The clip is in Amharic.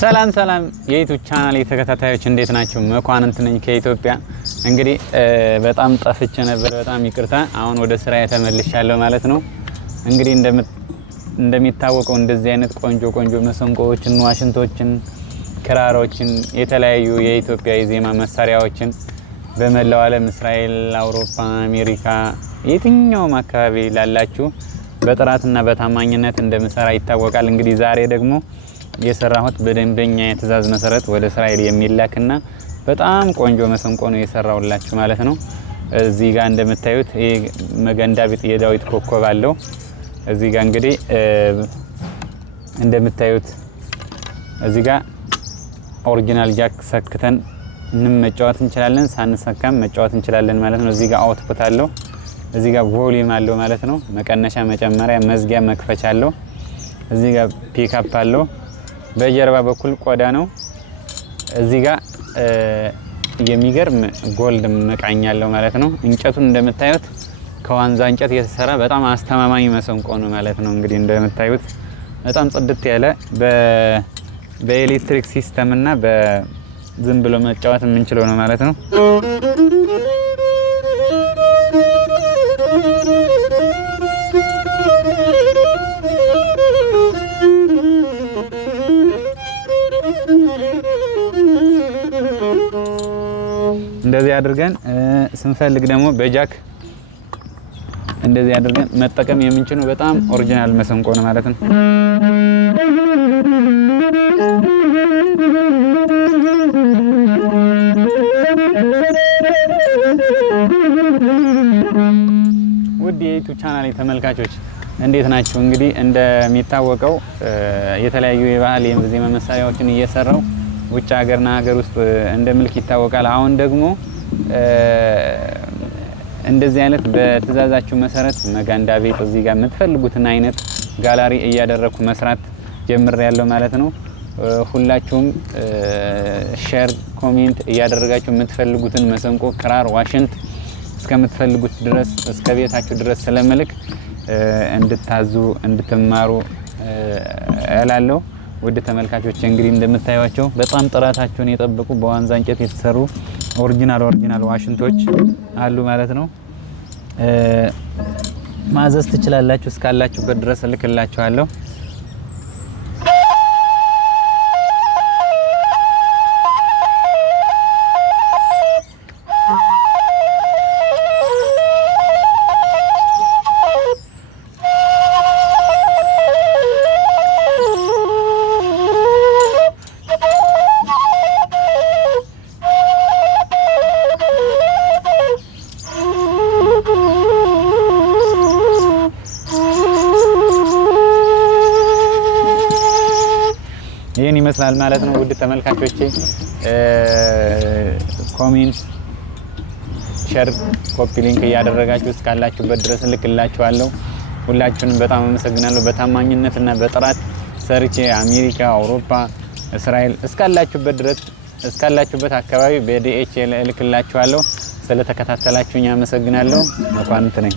ሰላም ሰላም የዩቲዩብ ቻናል ተከታታዮች እንዴት ናችሁ? መኳንንት ነኝ ከኢትዮጵያ። እንግዲህ በጣም ጠፍቼ ነበር፣ በጣም ይቅርታ። አሁን ወደ ስራ ተመልሻለሁ ማለት ነው። እንግዲህ እንደሚታወቀው እንደዚህ አይነት ቆንጆ መሰንቆዎችን፣ ዋሽንቶችን፣ ክራሮችን፣ የተለያዩ የኢትዮጵያ የዜማ መሳሪያዎችን በመላው ዓለም እስራኤል፣ አውሮፓ፣ አሜሪካ የትኛውም አካባቢ ላላችሁ በጥራትና በታማኝነት እንደምሰራ ይታወቃል። እንግዲህ ዛሬ ደግሞ የሰራሁት በደንበኛ የትዕዛዝ መሰረት ወደ እስራኤል የሚላክና በጣም ቆንጆ መሰንቆ ነው የሰራውላችሁ ማለት ነው። እዚህ ጋር እንደምታዩት ይሄ መገንዳቢጥ የዳዊት ኮከብ አለው። እዚህ ጋር እንግዲህ እንደምታዩት እዚህ ጋር ኦሪጂናል ጃክ ሰክተን መጫወት እንችላለን፣ ሳንሰካም መጫወት እንችላለን ማለት ነው። እዚህ ጋር አውትፑት አለው። እዚህ ጋር ቮሊዩም አለው ማለት ነው። መቀነሻ፣ መጨመሪያ፣ መዝጊያ፣ መክፈቻ አለው። እዚህ ጋር ፒክአፕ አለው። በጀርባ በኩል ቆዳ ነው። እዚህ ጋር የሚገርም ጎልድ መቃኛ አለው ማለት ነው። እንጨቱን እንደምታዩት ከዋንዛ እንጨት የተሰራ በጣም አስተማማኝ መሰንቆ ነው ማለት ነው። እንግዲህ እንደምታዩት በጣም ጽድት ያለ በኤሌክትሪክ ሲስተም እና በዝም ብሎ መጫወት የምንችለው ነው ማለት ነው። እንደዚህ አድርገን ስንፈልግ ደግሞ በጃክ እንደዚህ አድርገን መጠቀም የምንችለው በጣም ኦሪጂናል መሰንቆ ነው ማለት ነው። ውድ የዩቲዩብ ቻናሌ ተመልካቾች እንዴት ናችሁ? እንግዲህ እንደሚታወቀው የተለያዩ የባህል የዜማ መሳሪያዎችን እየሰራው ውጭ ሀገርና ሀገር ውስጥ እንደምልክ ይታወቃል። አሁን ደግሞ እንደዚህ አይነት በትዕዛዛችሁ መሰረት መጋንዳ ቤት እዚህ ጋር የምትፈልጉትን አይነት ጋላሪ እያደረኩ መስራት ጀምሬያለሁ ማለት ነው። ሁላችሁም ሼር፣ ኮሜንት እያደረጋችሁ የምትፈልጉትን መሰንቆ፣ ክራር፣ ዋሽንት እስከምትፈልጉት ድረስ እስከ ቤታችሁ ድረስ ስለምልክ እንድታዙ እንድትማሩ እላለሁ። ውድ ተመልካቾች እንግዲህ እንደምታዩቸው በጣም ጥራታቸውን የጠበቁ በዋንዛ እንጨት የተሰሩ ኦሪጂናል ዋሽንቶች አሉ ማለት ነው። ማዘዝ ትችላላችሁ። እስካላችሁበት ድረስ እልክላችኋለሁ። ይሄን ይመስላል ማለት ነው። ውድ ተመልካቾቼ ኮሜንት፣ ሼር፣ ኮፒ ሊንክ እያደረጋችሁ እስካላችሁበት ድረስ ልክላችኋለሁ። ሁላችሁንም በጣም አመሰግናለሁ። በታማኝነትና በጥራት ሰርቼ አሜሪካ፣ አውሮፓ፣ እስራኤል እስካላችሁበት ድረስ እስካላችሁበት አካባቢ በዲኤችኤል ልክላችኋለሁ። ስለተከታተላችሁኝ አመሰግናለሁ። መኳንንት ነኝ።